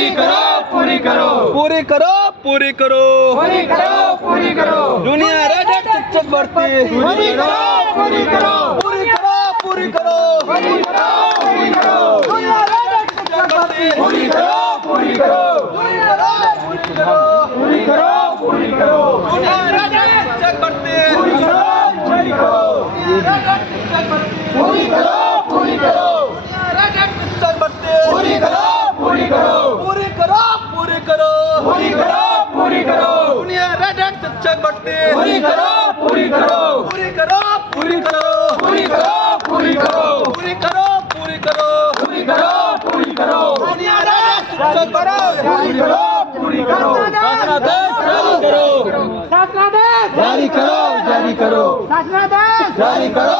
पूरी करो पूरी करो पूरी करो पूरी करो पूरी करो पूरी करो जूनियर एडेड शिक्षक भर्ती पूरी करो पूरी करो पूरी करो पूरी करो पूरी करो पूरी करो जूनियर एडेड शिक्षक भर्ती पूरी करो पूरी करो जूनियर एडेड पूरी करो पूरी करो पूरी करो जूनियर एडेड शिक्षक भर्ती पूरी करो पूरी करो जूनियर एडेड शिक्षक भर्ती पूरी करो पूरी करो जूनियर एडेड शिक्षक भर्ती पूरी करो पूरी करो पूरी करो पूरी करो पूरी करो पूरी करो जूनियर एडेड शिक्षक भर्ती पूरी करो पूरी करो पूरी करो पूरी करो पूरी करो पूरी करो पूरी करो पूरी करो पूरी करो पूरी करो जूनियर एडेड शिक्षक भर्ती पूरी करो पूरी करो शासनादेश जारी करो जारी करो जारी करो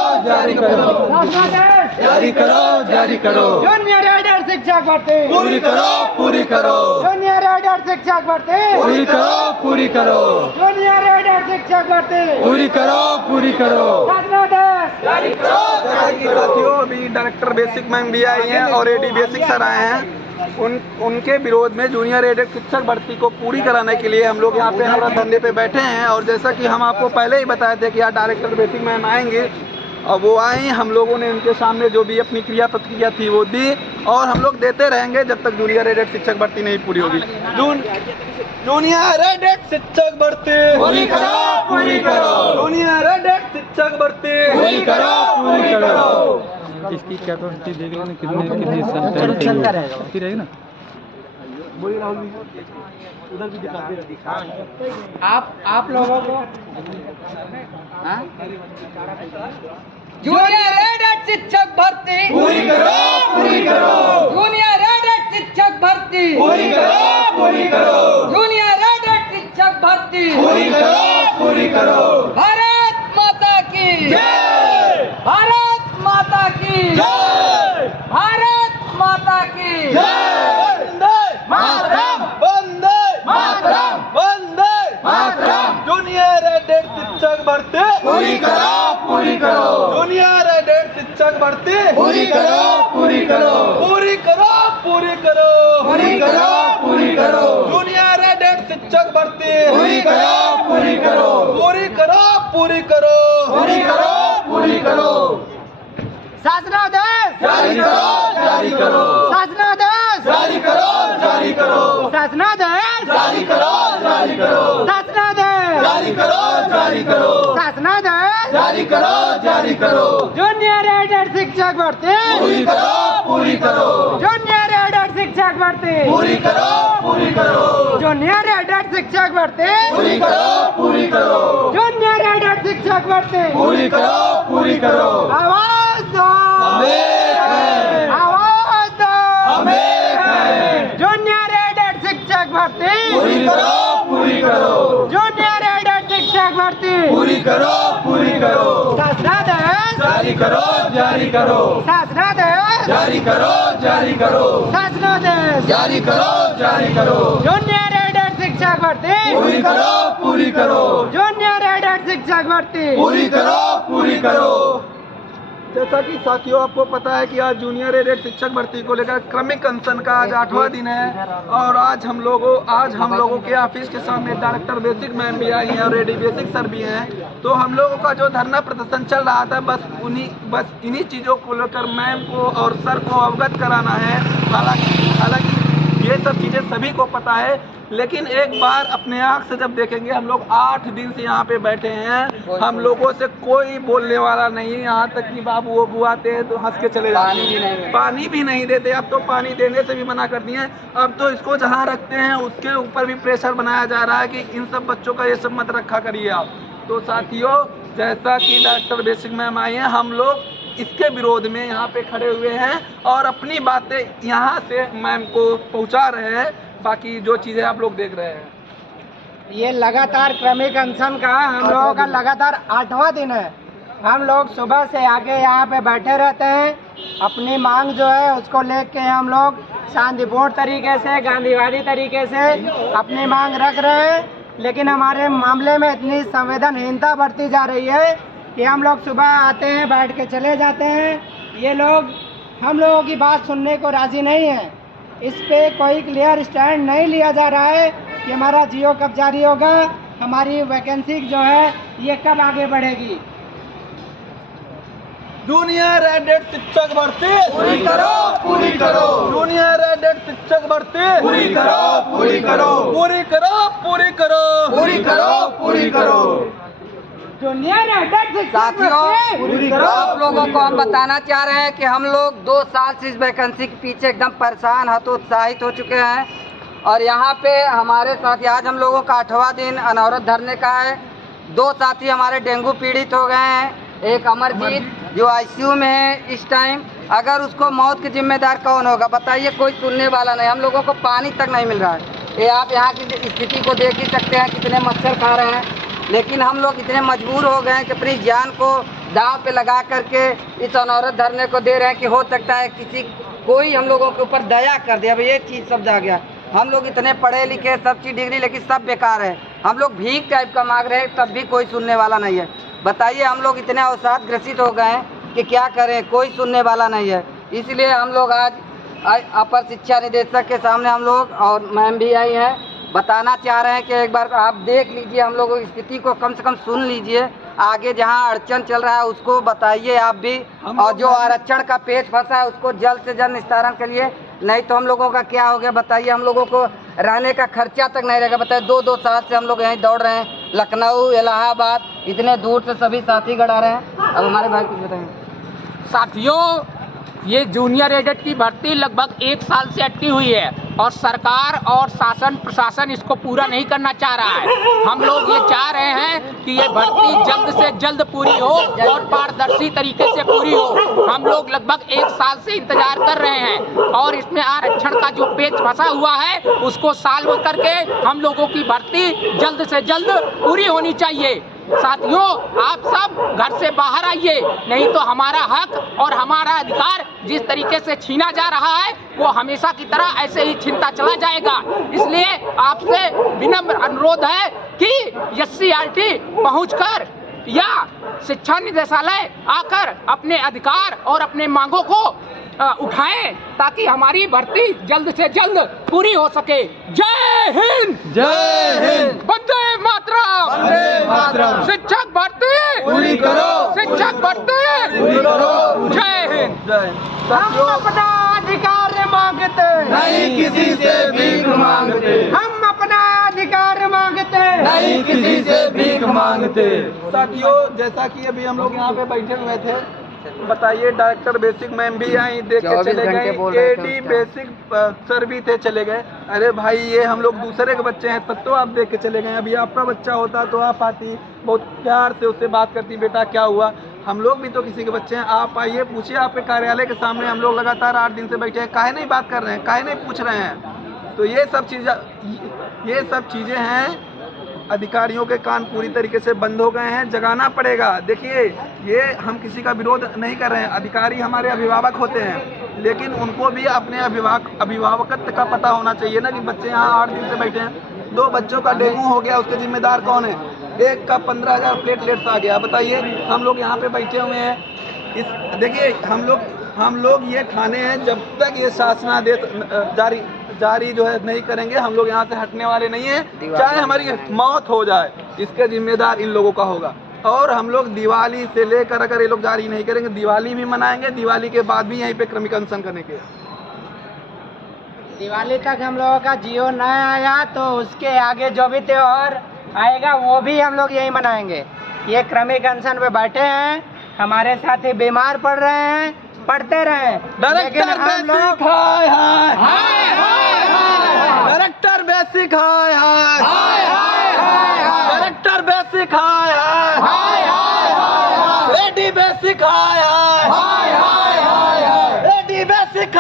जारी करो जारी करो जारी करो जूनियर एडेड शिक्षक भर्ती पूरी करो पूरी करो जूनियर एडेड शिक्षक भर्ती पूरी करो पूरी करो जूनियर एडेड शिक्षक भर्ती पूरी करो पूरी करो शासनादेश जारी करो जारी करो साथियों अभी डायरेक्टर बेसिक मैम भी आई हैं और एडी बेसिक सर आए हैं। उनके विरोध में जूनियर एडेड शिक्षक भर्ती को पूरी कराने के लिए हम लोग यहाँ पे हमारा धरने पे बैठे हैं। और जैसा कि हम आपको पहले ही बताए थे कि यहाँ डायरेक्टर बेसिक मैम आएंगे और वो आए, हम लोगों ने उनके सामने जो भी अपनी क्रिया प्रतिक्रिया थी वो दी और हम लोग देते रहेंगे जब तक जूनियर एडेड शिक्षक भर्ती नहीं पूरी होगी। जूनियर एडेड शिक्षक भर्ती पूरी करो पूरी करो जूनियर एडेड शिक्षक भर्ती पूरी करो पूरी करो इसकी कैपेसिटी देख लेना कितने चलता रहेगा ना। आप लोगों को जूनियर एडेड शिक्षक भर्ती पूरी करो पूरी करो जूनियर एडेड शिक्षक भर्ती पूरी करो पूरी करो जूनियर एडेड शिक्षक भर्ती पूरी करो पूरी करो भारत माता की जय भारत माता की जय भारत माता की वंदे मातरम वंदे मातरम वंदे मातरम जूनियर एडेड शिक्षक भर्ती पूरी करो पूरी करो जूनियर एडेड शिक्षक भर्ती पूरी करो पूरी करो पूरी करो पूरी करो पूरी करो पूरी करो जूनियर एडेड शिक्षक भर्ती पूरी करो पूरी करो पूरी करो पूरी करो पूरी करो पूरी करो शासनादेश जारी करो जारी करो शासनादेश जारी करो जारी करो शासनादेश जारी करो जारी करो शासनादेश जारी करो जारी करो शासनादेश जारी करो जारी करो जूनियर एडेड शिक्षक भर्ती पूरी करो पूरी करो जूनियर एडेड शिक्षक भर्ती पूरी करो पूरी करो जूनियर एडेड शिक्षक भर्ती पूरी करो पूरी करो जूनियर एडेड शिक्षक भर्ती पूरी करो पूरी करो आवाज दो हम एक हैं आवाज दो हम एक हैं जूनियर एडेड शिक्षक भर्ती पूरी करो पूरी करो जूनियर एडेड शिक्षक भर्ती पूरी करो पूरी करो शासनादेश जारी करो जारी करो शासनादेश जारी करो जारी करो शासनादेश जारी करो जारी करो जूनियर एडेड शिक्षक भर्ती पूरी करो पूरी करो जूनियर एडेड शिक्षक भर्ती पूरी करो पूरी करो जैसा कि साथियों आपको पता है कि आज जूनियर एडेड शिक्षक भर्ती को लेकर क्रमिक अनशन का आज 8वां दिन है और आज हम लोगों के ऑफिस के सामने डायरेक्टर बेसिक मैम भी आई हैं और एडी बेसिक सर भी हैं। तो हम लोगों का जो धरना प्रदर्शन चल रहा था बस इन्हीं चीज़ों को लेकर मैम को और सर को अवगत कराना है। हालांकि ये सब चीज़ें सभी को पता है, लेकिन एक बार अपने आँख से जब देखेंगे, हम लोग 8 दिन से यहाँ पे बैठे हैं, हम लोगों से कोई बोलने वाला नहीं है। यहाँ तक कि बाबू वो बुआते हैं तो हंस के चले जाते हैं, पानी भी नहीं देते। अब तो पानी देने से भी मना कर दिए हैं। अब तो इसको जहाँ रखते हैं उसके ऊपर भी प्रेशर बनाया जा रहा है कि इन सब बच्चों का ये सब मत रखा करिए आप। तो साथियों, जैसा कि डायरेक्टर बेसिक मैम आई हैं, हम लोग इसके विरोध में यहाँ पे खड़े हुए हैं और अपनी बातें यहाँ से मैम को पहुँचा रहे हैं। बाकी जो चीज़ें आप लोग देख रहे हैं, ये लगातार क्रमिक अनशन का हम लोगों का लगातार 8वां दिन है। हम लोग सुबह से आके यहाँ पे बैठे रहते हैं, अपनी मांग जो है उसको लेके हम लोग शांतिपूर्ण तरीके से, गांधीवादी तरीके से अपनी मांग रख रहे हैं। लेकिन हमारे मामले में इतनी संवेदनहीनता बढ़ती जा रही है कि हम लोग सुबह आते हैं, बैठ के चले जाते हैं। ये लोग हम लोगों की बात सुनने को राजी नहीं है। इस पे कोई क्लियर स्टैंड नहीं लिया जा रहा है कि हमारा जियो कब जारी होगा, हमारी वैकेंसी जो है ये कब आगे बढ़ेगी। जूनियर एडेड शिक्षक भर्ती पूरी करो, पूरी करो। जूनियर एडेड शिक्षक भर्ती पूरी करो, पूरी करो। पूरी करो, पूरी करो। पूरी करो, पूरी करो। जूनियर एडेड साथियों, आप लोगों को हम बताना चाह रहे हैं कि हम लोग 2 साल से इस वैकेंसी के पीछे एकदम परेशान हतोत्साहित हो चुके हैं और यहाँ पे हमारे साथी आज हम लोगों का 8वां दिन अनवरत धरने का है। 2 साथी हमारे डेंगू पीड़ित हो गए हैं। एक अमरजीत जो आईसीयू में है इस टाइम, अगर उसको मौत के जिम्मेदार कौन होगा बताइए? कोई सुनने वाला नहीं। हम लोगों को पानी तक नहीं मिल रहा है। ये आप यहाँ की स्थिति को देख ही सकते हैं, कितने मच्छर खा रहे हैं। लेकिन हम लोग इतने मजबूर हो गए हैं कि अपनी जान को दांव पे लगा करके इस अनवरत धरने को दे रहे हैं कि हो सकता है कोई हम लोगों के ऊपर दया कर दे। अब ये चीज़ शब्द आ गया। हम लोग इतने पढ़े लिखे, सब चीज़ डिग्री, लेकिन सब बेकार है। हम लोग भीख टाइप का मांग रहे हैं, तब भी कोई सुनने वाला नहीं है। बताइए, हम लोग इतने अवसाद ग्रसित हो गए हैं कि क्या करें, कोई सुनने वाला नहीं है। इसलिए हम लोग आज अपर शिक्षा निदेशक के सामने हम लोग और मैम भी आई हैं, बताना चाह रहे हैं कि एक बार आप देख लीजिए, हम लोगों की स्थिति को कम से कम सुन लीजिए। आगे जहां अड़चन चल रहा है उसको बताइए आप भी, और जो आरक्षण का पेच फंसा है उसको जल्द से जल्द निस्तारण करिए। नहीं तो हम लोगों का क्या हो गया बताइए? हम लोगों को रहने का खर्चा तक नहीं रहेगा। बताइए, 2-2 साल से हम लोग यहीं दौड़ रहे हैं, लखनऊ, इलाहाबाद, इतने दूर से सभी साथी गड़ा रहे हैं। अब हमारे भाई कुछ बताएंगे। साथियों, ये जूनियर एडेड की भर्ती लगभग 1 साल से अटकी हुई है और सरकार और शासन प्रशासन इसको पूरा नहीं करना चाह रहा है। हम लोग ये चाह रहे हैं कि ये भर्ती जल्द से जल्द पूरी हो और पारदर्शी तरीके से पूरी हो। हम लोग लगभग 1 साल से इंतजार कर रहे हैं और इसमें आरक्षण का जो पेच फंसा हुआ है उसको सॉल्व करके हम लोगों की भर्ती जल्द से जल्द पूरी होनी चाहिए। साथियों, आप सब घर से बाहर आइए, नहीं तो हमारा हक और हमारा अधिकार जिस तरीके से छीना जा रहा है वो हमेशा की तरह ऐसे ही छीनता चला जाएगा। इसलिए आपसे विनम्र अनुरोध है कि SCRT पहुंचकर या शिक्षा निदेशालय आकर अपने अधिकार और अपने मांगों को उठाएं ताकि हमारी भर्ती जल्द से जल्द पूरी हो सके। जय हिंद, जय हिंद, वंदे मातरम, वंदे मातरम। शिक्षक भर्ती पूरी करो, शिक्षक भर्ती पूरी करो। जय हिंद। हम अपना अधिकार मांगते, नहीं किसी से भीख मांगते। हम अपना अधिकार मांगते, नहीं किसी से भीख मांगते। साथियों, जैसा कि अभी हम लोग यहाँ पे बैठे हुए थे, बताइए, डायरेक्टर बेसिक मैम भी आई, देख के चले गए। AD बेसिक सर भी थे, चले गए। अरे भाई, ये हम लोग दूसरे के बच्चे हैं, तब तो आप देख के चले गए। अभी आपका बच्चा होता तो आप आती, बहुत प्यार से उससे बात करती, बेटा क्या हुआ। हम लोग भी तो किसी के बच्चे हैं। आप आइए, पूछिए। आपके कार्यालय के सामने हम लोग लगातार 8 दिन से बैठे हैं, काहे नहीं बात कर रहे हैं, काहे नहीं पूछ रहे हैं? तो ये सब चीज़ें हैं। अधिकारियों के कान पूरी तरीके से बंद हो गए हैं, जगाना पड़ेगा। देखिए, ये हम किसी का विरोध नहीं कर रहे हैं। अधिकारी हमारे अभिभावक होते हैं, लेकिन उनको भी अपने अभिभावकत्व का पता होना चाहिए ना कि बच्चे यहाँ 8 दिन से बैठे हैं। 2 बच्चों का डेंगू हो गया, उसके जिम्मेदार कौन है? एक का 15,000 प्लेटलेट्स आ गया। बताइए, हम लोग यहाँ पे बैठे हुए हैं। देखिए, हम लोग ये ठाने हैं, जब तक ये शासनादेश जारी जो है नहीं करेंगे, हम लोग यहाँ से हटने वाले नहीं हैं। चाहे हमारी मौत हो जाए, इसका जिम्मेदार इन लोगों का होगा। और हम लोग दिवाली से लेकर, अगर ये लोग जारी नहीं करेंगे, दिवाली भी मनाएंगे। दिवाली के बाद भी यहीं पे क्रमिक अनशन करेंगे। दिवाली तक हम लोगों का जियो न आया तो उसके आगे जो भी त्योहार आएगा वो भी हम लोग यही मनाएंगे। ये क्रमिक अनशन पे बैठे हैं, हमारे साथी बीमार पड़ रहे हैं, पढ़ते रहे, लेकिन हम लोग director basic director basic AD basic AD basic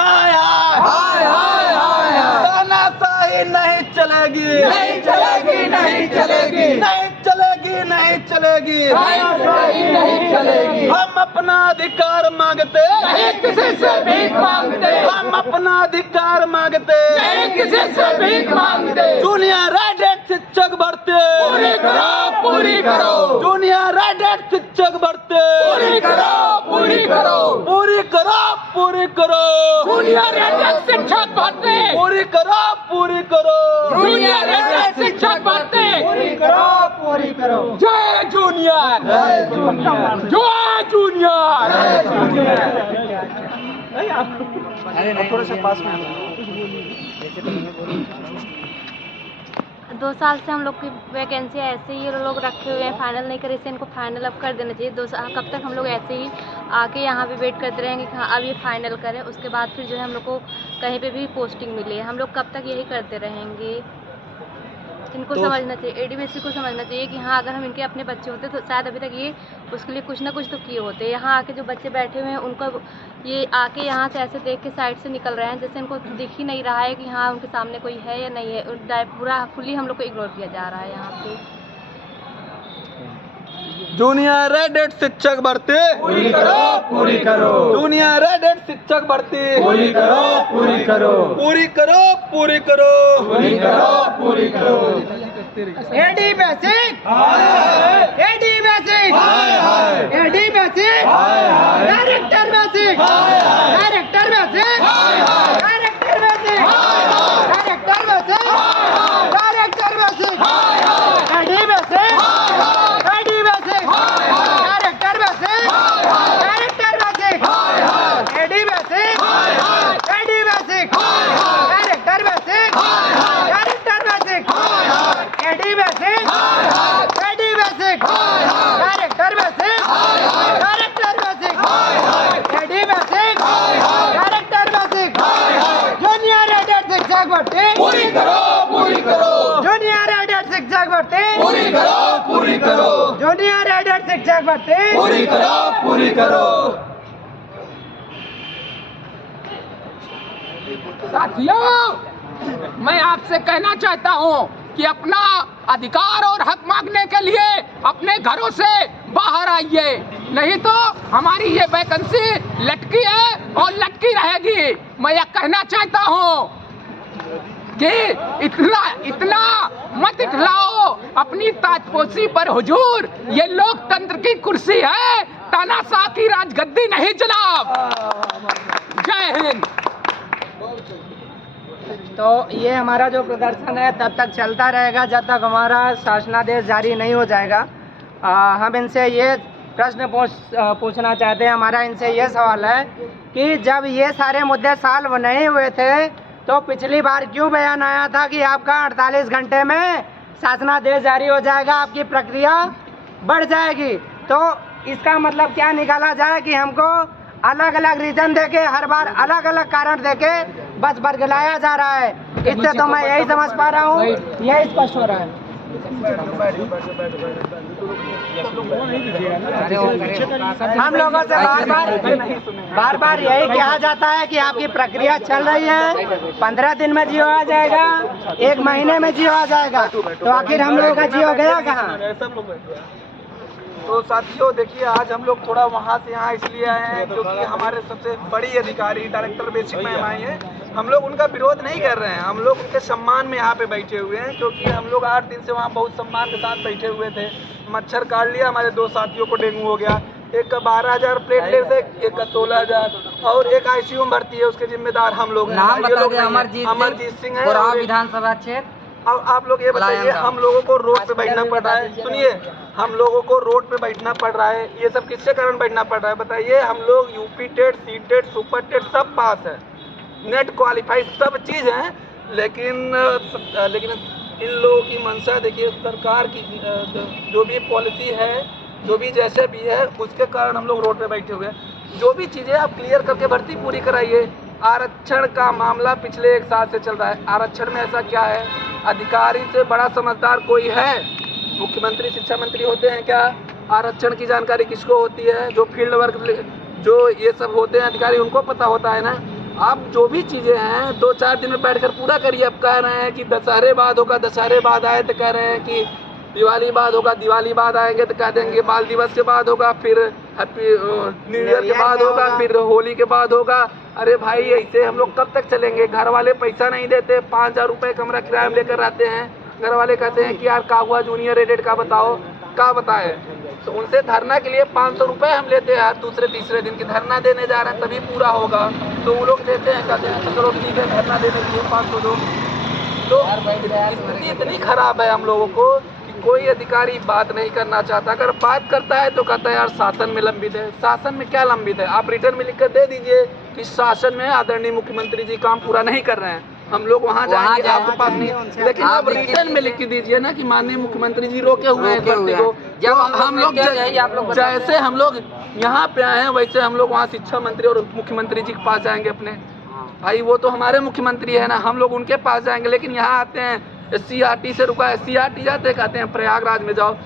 तानाशाही नहीं चलेगी, नहीं चलेगी, नहीं चलेगी, नहीं चलेगी, नहीं चलेगी, नहीं चलेगी। हम अपना अधिकार मांगते, नहीं किसी से भीख मांगते। हम अपना अधिकार मांगते, नहीं किसी से भीख मांगते। जूनियर एडेड शिक्षक भर्ती पूरी करो, पूरी करो। जूनियर रेडेड शिक्षक भर्ती पूरी करो, पूरी करो, पूरी करो, पूरी करो। जूनियर रेडेड शिक्षक भर्ती पूरी करो, पूरी करो। जूनियर रेडेड शिक्षक भर्ती पूरी करो, पूरी करो। जय जूनियर, जय जूनियर, जय जूनियर। थोड़ा सा पास में 2 साल से हम लोग की वैकेंसी ऐसे ही लोग रखे हुए हैं, फाइनल नहीं करे, इसे इनको फाइनल अब कर देना चाहिए। 2 साल कब तक हम लोग ऐसे ही आके यहाँ पे वेट करते रहेंगे कि हाँ अब ये फाइनल करें, उसके बाद फिर जो है हम लोग को कहीं पे भी पोस्टिंग मिले। हम लोग कब तक यही करते रहेंगे? इनको समझना चाहिए, एडीबीसी को समझना चाहिए कि हाँ अगर हम इनके अपने बच्चे होते तो शायद अभी तक ये उसके लिए कुछ ना कुछ तो किए होते। यहाँ आके जो बच्चे बैठे हुए हैं उनको ये आके यहाँ से ऐसे देख के साइड से निकल रहे हैं जैसे इनको दिख ही नहीं रहा है कि हाँ उनके सामने कोई है या नहीं है। पूरा फुली हम लोग को इग्नोर किया जा रहा है यहाँ पे। जूनियर रेडेड शिक्षक भर्ती पूरी करो, पूरी करो। जूनियर रेडेड शिक्षक भर्ती पूरी करो, पूरी करो। पूरी करो, पूरी करो। पूरी करो, पूरी करो। AD basic, AD basic, AD basic, director basic, director basic, director basic, director basic, director basic, AD basic, AD basic, director basic, director basic, AD basic, AD basic, director basic, director basic, AD basic, AD basic, director basic, director basic, AD basic, director basic. Junior रेडेड शिक्षक भर्ती पूरी करो, पूरी करो। Junior रेडेड शिक्षक भर्ती पूरी करो, पूरी करो। जूनियर रेडेड शिक्षक भर्ती पूरी करो, पूरी करो। साथियों, मैं आपसे कहना चाहता हूँ कि अपना अधिकार और हक मांगने के लिए अपने घरों से बाहर आइए, नहीं तो हमारी ये वैकेंसी लटकी है और लटकी रहेगी। मैं यह कहना चाहता हूँ कि इतना मत इठलाओ अपनी ताजपोशी पर हुजूर, ये लोकतंत्र की कुर्सी है, तानाशाह की राजगद्दी नहीं जनाब। जय हिंद। तो ये हमारा जो प्रदर्शन है तब तक चलता रहेगा जब तक हमारा शासनादेश जारी नहीं हो जाएगा। हम इनसे ये प्रश्न पूछना चाहते हैं, हमारा इनसे ये सवाल है कि जब ये सारे मुद्दे सॉल्व नहीं हुए थे तो पिछली बार क्यों बयान आया था कि आपका 48 घंटे में शासनादेश जारी हो जाएगा, आपकी प्रक्रिया बढ़ जाएगी? तो इसका मतलब क्या निकाला जाए कि हमको अलग अलग रीजन देके हर बार अलग अलग कारण देके बस बरगलाया जा रहा है। इससे तो मैं यही समझ पा रहा हूँ, यही स्पष्ट हो रहा है। हम लोगों से बार बार यही कहा जाता है कि आपकी प्रक्रिया चल रही है, 15 दिन में जियो आ जाएगा, 1 महीने में जियो आ जाएगा, तो आखिर हम लोगों का जियो गया कहाँ? तो साथियों देखिए, आज हम लोग थोड़ा वहाँ से यहाँ इसलिए आए हैं क्योंकि हमारे सबसे बड़ी अधिकारी डायरेक्टर बेसिक मैम आई हैं। हम लोग उनका विरोध नहीं कर रहे हैं, हम लोग उनके सम्मान में यहाँ पे बैठे हुए हैं क्योंकि हम लोग 8 दिन से वहाँ बहुत सम्मान के साथ बैठे हुए थे। मच्छर काट लिया, हमारे 2 साथियों को डेंगू हो गया, एक का 12,000 प्लेटलेट्स है, एक का 16,000 और एक ICU में भर्ती है, उसके जिम्मेदार हम लोग हैं। नाम बता दें। अमरजीत सिंह है, गुरांव विधानसभा क्षेत्र। अब आप लोग ये बताइए, हम लोगों को रोड पे बैठना पड़ रहा है, सुनिए, हम लोगों को रोड पे बैठना पड़ रहा है, ये सब किसके कारण बैठना पड़ रहा है बताइए? हम लोग UP TET, C TET, super TET सब पास है, नेट क्वालिफाई सब चीज़ है, लेकिन इन लोगों की मंशा देखिए, सरकार की जो भी पॉलिसी है, जो भी जैसे भी है, उसके कारण हम लोग रोड पे बैठे हुए हैं। जो भी चीज़ें आप क्लियर करके भर्ती पूरी कराइए। आरक्षण का मामला पिछले 1 साल से चल रहा है, आरक्षण में ऐसा क्या है? अधिकारी से बड़ा समझदार कोई है? मुख्यमंत्री, शिक्षा मंत्री होते हैं क्या? आरक्षण की जानकारी किसको होती है? जो फील्ड वर्क, जो ये सब होते हैं अधिकारी, उनको पता होता है ना। आप जो भी चीज़ें हैं 2-4 दिन में बैठकर पूरा करिए। अब कह रहे हैं कि दशहरे बाद होगा, दशहरे बाद आए तो कह रहे हैं कि दिवाली बाद होगा, दिवाली बाद आएंगे तो कह देंगे बाल दिवस के बाद होगा, फिर हैप्पी न्यू ईयर के बाद होगा, फिर होली के बाद होगा। अरे भाई, ऐसे हम लोग कब तक चलेंगे? घर वाले पैसा नहीं देते, 5,000 रुपये कमरा किराया में लेकर आते हैं, घर वाले कहते हैं कि यार का हुआ जूनियर रेडेड का बताओ, क्या बताए। तो उनसे धरना के लिए 500 रुपये हम लेते हैं, दूसरे तीसरे दिन की धरना देने जा रहे हैं तभी पूरा होगा, तो वो लोग देते हैं, कहते हैं चलो ठीक है धरना देने के लिए 500 दो। तो स्थिति इतनी खराब है हम लोगों को कि कोई अधिकारी बात नहीं करना चाहता। अगर बात करता है तो कहता है यार शासन में लंबित है। शासन में क्या लंबित है? आप रिटर्न में लिख कर दे दीजिए कि शासन में आदरणीय मुख्यमंत्री जी काम पूरा नहीं कर रहे हैं, हम लोग वहाँ जाएंगे, आपके पास नहीं। लेकिन आप रिटर्न में लिख के दीजिए ना कि माननीय मुख्यमंत्री जी रोके हुए हैं भर्ती को। जब हम लोग जैसे हम लोग यहाँ पे आए हैं वैसे हम लोग वहाँ शिक्षा मंत्री और मुख्यमंत्री जी के पास जाएंगे अपने। भाई वो तो हमारे मुख्यमंत्री है ना, हम लोग उनके पास जाएंगे। लेकिन यहाँ आते हैं SCRT से रुका, SCRT जाते कहते हैं प्रयागराज में जाओ।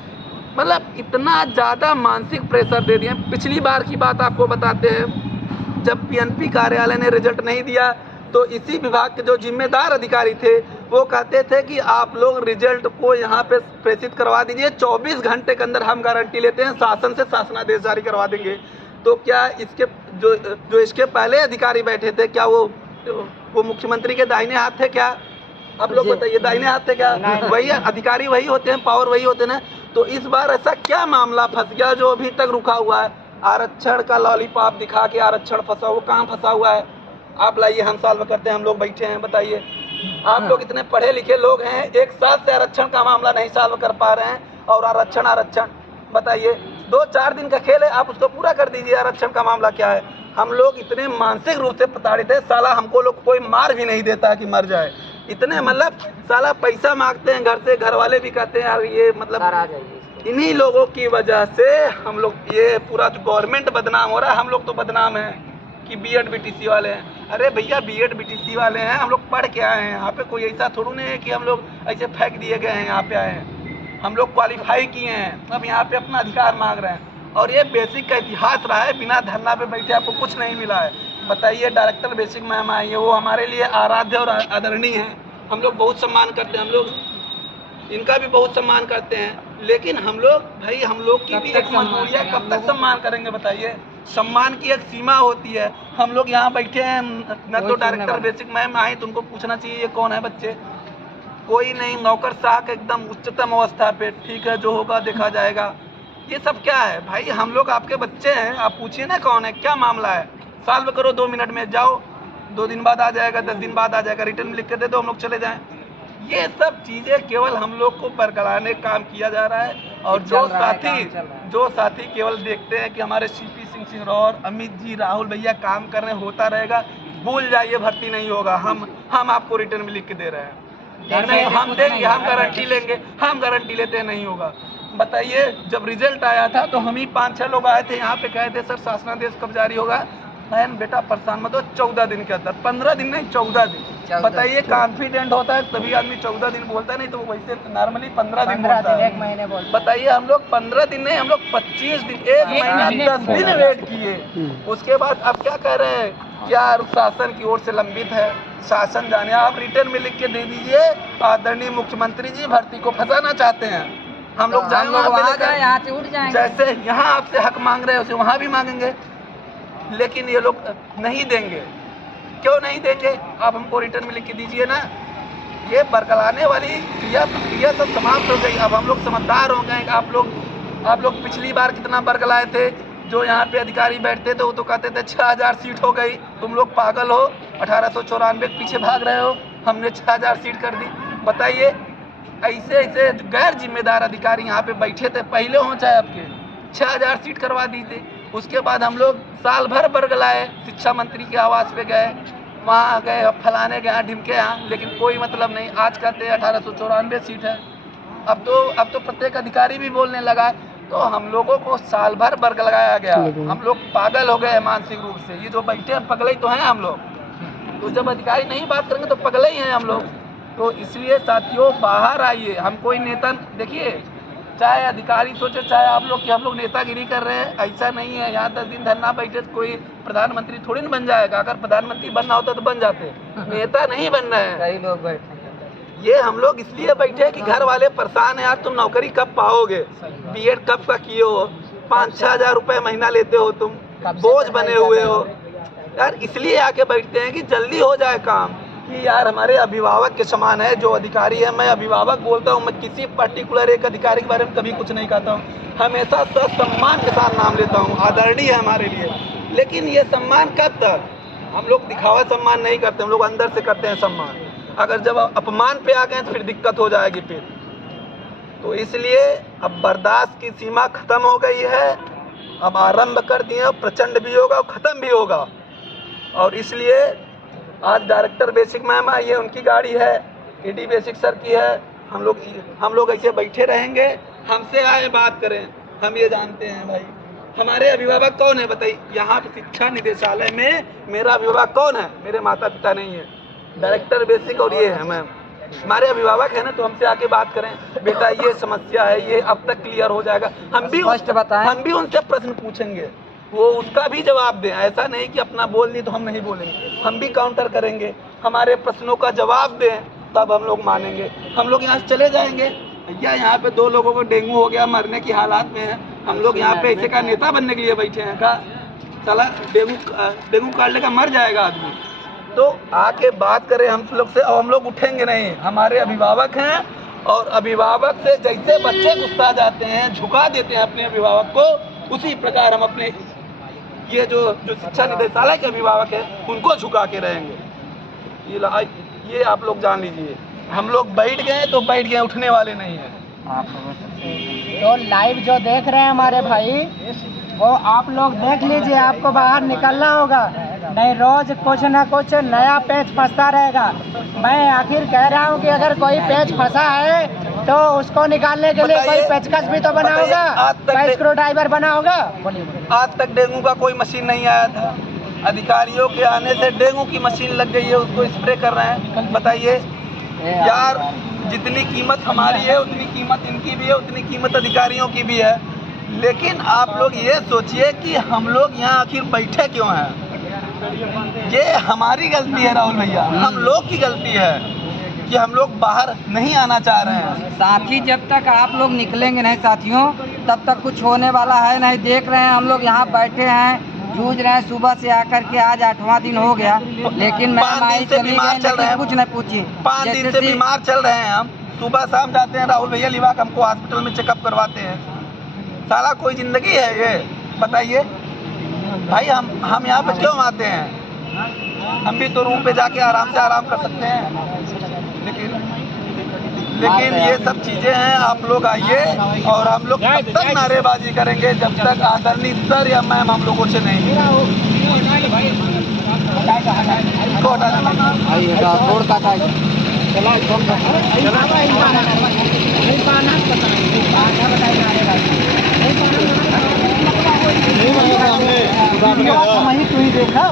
मतलब इतना ज़्यादा मानसिक प्रेशर दे दिए। पिछली बार की बात आपको बताते हैं, जब PNP कार्यालय ने रिजल्ट नहीं दिया तो इसी विभाग के जो जिम्मेदार अधिकारी थे वो कहते थे कि आप लोग रिजल्ट को यहाँ पे प्रेषित करवा दीजिए, 24 घंटे के अंदर हम गारंटी लेते हैं शासन से शासनादेश जारी करवा देंगे। तो क्या इसके जो इसके पहले अधिकारी बैठे थे क्या वो मुख्यमंत्री के दाहिने हाथ थे क्या? आप लोग बताइए, दाहिने हाथ थे क्या? वही अधिकारी वही होते हैं, पावर वही होते हैं। तो इस बार ऐसा क्या मामला फंस गया जो अभी तक रुका हुआ है? आरक्षण का लॉलीपॉप दिखा के आरक्षण फंसा, वो कहाँ फंसा हुआ है? आप लाइए, हम सॉल्व करते हैं, हम लोग बैठे हैं, बताइए। आप लोग इतने पढ़े लिखे लोग हैं, एक साल से आरक्षण का मामला नहीं सॉल्व कर पा रहे हैं। और आरक्षण बताइए, 2-4 दिन का खेल है, आप उसको पूरा कर दीजिए। आरक्षण का मामला क्या है? हम लोग इतने मानसिक रूप से प्रताड़ित है, साला हमको लोग कोई मार भी नहीं देता कि मर जाए। इतने मतलब साला पैसा मांगते हैं घर से, घर वाले भी कहते हैं यार ये मतलब इन्हीं लोगों की वजह से हम लोग, ये पूरा जो गवर्नमेंट बदनाम हो रहा है। हम लोग तो बदनाम हैं कि B.Ed BTC वाले हैं। अरे भैया B.Ed BTC वाले हैं, हम लोग पढ़ के आए हैं यहाँ पे। कोई ऐसा थोड़ा नहीं है कि हम लोग ऐसे फेंक दिए गए हैं, यहाँ पे आए हैं। हम लोग क्वालिफाई किए हैं, अब यहाँ पे अपना अधिकार मांग रहे हैं। और ये बेसिक का इतिहास रहा है, बिना धरना पे बैठे आपको कुछ नहीं मिला है। बताइए, डायरेक्टर बेसिक मैम आई है, वो हमारे लिए आराध्य और आदरणीय है, हम लोग बहुत सम्मान करते हैं, हम लोग इनका भी बहुत सम्मान करते हैं। लेकिन हम लोग भाई, हम लोग की भी एक मजबूरी है, कब तक सम्मान करेंगे बताइए? सम्मान की एक सीमा होती है। हम लोग यहाँ बैठे हैं, न तो डायरेक्टर बेसिक मैम आए तो उनको पूछना चाहिए ये कौन है बच्चे, कोई नहीं, नौकरशाह एकदम उच्चतम अवस्था पे, ठीक है जो होगा देखा जाएगा। ये सब क्या है भाई? हम लोग आपके बच्चे हैं, आप पूछिए ना कौन है, क्या मामला है, सॉल्व करो 2 मिनट में, जाओ 2 दिन बाद आ जाएगा, 10 दिन बाद आ जाएगा, रिटर्न में लिख के दे दो, हम लोग चले जाएं। ये सब चीज़ें केवल हम लोग को बरकराने का काम किया जा रहा है। और जो साथी केवल देखते हैं कि हमारे CP सिंह सिंगरौर, अमित जी, राहुल भैया काम कर रहे हैं, होता रहेगा, भूल जाइए भर्ती नहीं होगा। हम आपको रिटर्न में लिख के दे रहे हैं, नहीं हम देंगे, हम गारंटी लेंगे, हम गारंटी लेते हैं नहीं होगा। बताइए, जब रिजल्ट आया था तो हम ही 5-6 लोग आए थे यहाँ पे, कहे थे सर शासनादेश कब जारी होगा? बहन बेटा परेशान मत हो, 14 दिन के अंदर, 15 दिन नहीं 14 दिन। बताइए, कॉन्फिडेंट होता है तभी आदमी 14 दिन बोलता है, नहीं तो वो वैसे नॉर्मली 15 दिन बोलता है। 1 महीने बोलता है। बताइए, हम लोग 15 दिन नहीं, हम लोग 25 दिन, 1 महीना 10 दिन वेट किए। उसके बाद अब क्या कह रहे हैं? क्या शासन की ओर से लंबित है, शासन जाने। आप रिटर्न में लिख के दे दीजिए, आदरणीय मुख्यमंत्री जी भर्ती को फंसाना चाहते हैं। हम लोग जाएंगे यहाँ से उठ जाएंगे, जैसे यहाँ आपसे हक मांग रहे हैं वैसे वहाँ भी मांगेंगे। लेकिन ये लोग नहीं देंगे। क्यों नहीं देंगे? आप हमको रिटर्न में लिख के दीजिए ना। ये बरकराने वाली क्रिया सब समाप्त हो गई। अब हम लोग समझदार हो गए। आप लोग पिछली बार कितना बरकलाए थे? जो यहाँ पे अधिकारी बैठते थे वो तो कहते थे 6000 सीट हो गई, तुम लोग पागल हो, 1894 के पीछे भाग रहे हो, हमने 6000 सीट कर दी। बताइए, ऐसे गैर जिम्मेदार अधिकारी यहाँ पे बैठे थे, पहले हो चाहे आपके, 6000 सीट करवा दी थी। उसके बाद हम लोग साल भर बरगलाए, शिक्षा मंत्री के आवास पे गए, वहाँ गए, फलाने गए, ढिमके यहाँ, लेकिन कोई मतलब नहीं। आज कहते हैं 1894 सीट है। अब तो प्रत्येक अधिकारी भी बोलने लगा। तो हम लोगों को साल भर बरगलाया गया, हम लोग पागल हो गए मानसिक रूप से। ये जो बैठे हैं पगले ही तो हैं हम लोग। तो जब अधिकारी नहीं बात करेंगे तो पगले ही हैं हम लोग। तो इसलिए साथियों, बाहर आइए। हम कोई नेता, देखिए, चाहे अधिकारी सोचे चाहे आप लोग कि हम लोग नेतागिरी कर रहे हैं, ऐसा नहीं है। यहाँ 10 दिन धरना बैठे तो कोई प्रधानमंत्री थोड़ी ना बन जाएगा। अगर प्रधानमंत्री बनना होता तो बन जाते, नेता नहीं बन रहे हैं। कई लोग बैठे, ये हम लोग इसलिए बैठे कि घर वाले परेशान है, यार तुम नौकरी कब पाओगे, B.Ed कब का किए हो, 5-6 हज़ार रुपये महीना लेते हो, तुम बोझ बने हुए हो यार। इसलिए आके बैठते हैं कि जल्दी हो जाए काम। कि यार हमारे अभिभावक के समान है जो अधिकारी है। मैं अभिभावक बोलता हूँ, मैं किसी पर्टिकुलर एक अधिकारी के बारे में कभी कुछ नहीं कहता हूँ, हमेशा सम्मान के साथ नाम लेता हूँ, आदरणीय है हमारे लिए। लेकिन ये सम्मान कब तक? हम लोग दिखावा सम्मान नहीं करते, हम लोग अंदर से करते हैं सम्मान। अगर जब अपमान पे आ गए तो फिर दिक्कत हो जाएगी फिर। तो इसलिए अब बर्दाश्त की सीमा खत्म हो गई है, अब आरंभ कर दिए, प्रचंड भी होगा और ख़त्म भी होगा। और इसलिए आज डायरेक्टर बेसिक मैम आई है, उनकी गाड़ी है, एडी बेसिक सर की है। हम लोग ऐसे बैठे रहेंगे, हमसे आए बात करें, हम ये जानते हैं भाई हमारे अभिभावक कौन है बताइए। यहाँ पे शिक्षा निदेशालय में मेरा अभिभावक कौन है? मेरे माता पिता नहीं है, डायरेक्टर बेसिक और ये है मैम, हमारे अभिभावक है ना। तो हमसे आके बात करें, बेटा ये समस्या है, ये अब तक क्लियर हो जाएगा। हम भी उनसे प्रश्न पूछेंगे, वो उसका भी जवाब दें। ऐसा नहीं कि अपना बोल नहीं तो हम नहीं बोलेंगे, हम भी काउंटर करेंगे, हमारे प्रश्नों का जवाब दें, तब हम लोग मानेंगे। हम लोग यहाँ से चले जाएंगे, भैया यहाँ पे 2 लोगों को डेंगू हो गया, मरने की हालात में है, हम लोग यहाँ पे ऐसे का नेता बनने के लिए बैठे हैं का? चला डेंगू काटने का मर जाएगा आदमी। तो आके बात करें हम लोग से, और हम लोग उठेंगे नहीं। हमारे अभिभावक हैं और अभिभावक से जैसे बच्चे गुस्सा जाते हैं, झुका देते हैं अपने अभिभावक को, उसी प्रकार हम अपने ये जो शिक्षा निदेशालय के अभिभावक हैं उनको झुका के रहेंगे। ये आप लोग जान लीजिए, हम लोग बैठ गए तो बैठ गए, उठने वाले नहीं हैं। तो लाइव जो देख रहे हैं हमारे भाई, वो आप लोग देख लीजिए, आपको बाहर निकलना होगा, नहीं रोज कुछ ना कुछ नया पेच फंसता रहेगा। मैं आखिर कह रहा हूँ कि अगर कोई पेच फंसा है तो उसको निकालने के लिए कोई पेचकस भी तो बना होगा, स्क्रू ड्राइवर बना होगा। आज तक डेंगू का कोई मशीन नहीं आया था, अधिकारियों के आने से डेंगू की मशीन लग गई है, उसको स्प्रे कर रहे हैं। बताइए यार, जितनी कीमत हमारी है उतनी कीमत इनकी भी है, उतनी कीमत अधिकारियों की भी है। लेकिन आप लोग ये सोचिए कि हम लोग यहाँ आखिर बैठे क्यों हैं? ये हमारी गलती है राहुल भैया, हम लोग की गलती है कि हम लोग बाहर नहीं आना चाह रहे हैं। साथी, जब तक आप लोग निकलेंगे नहीं साथियों, तब तक कुछ होने वाला है नहीं। देख रहे हैं हम लोग यहाँ बैठे हैं, जूझ रहे हैं सुबह से आकर के, आज 8वां दिन हो गया, लेकिन मैं कुछ नहीं पूछी। 5 दिन से बीमार चल रहे हैं हम, सुबह शाम जाते हैं, राहुल भैया लिवाक हमको हॉस्पिटल में चेकअप करवाते हैं। सारा कोई जिंदगी है ये? बताइए भाई, हम यहाँ पे क्यों आते हैं? हम भी तो रूम पे जाके आराम से आराम कर सकते हैं। लेकिन ये सब चीज़ें हैं। आप लोग आइए और हम लोग तब तक नारेबाजी करेंगे जब तक आदरणीय सर या मैम हम लोगों से नहीं। वही तू ही देखा।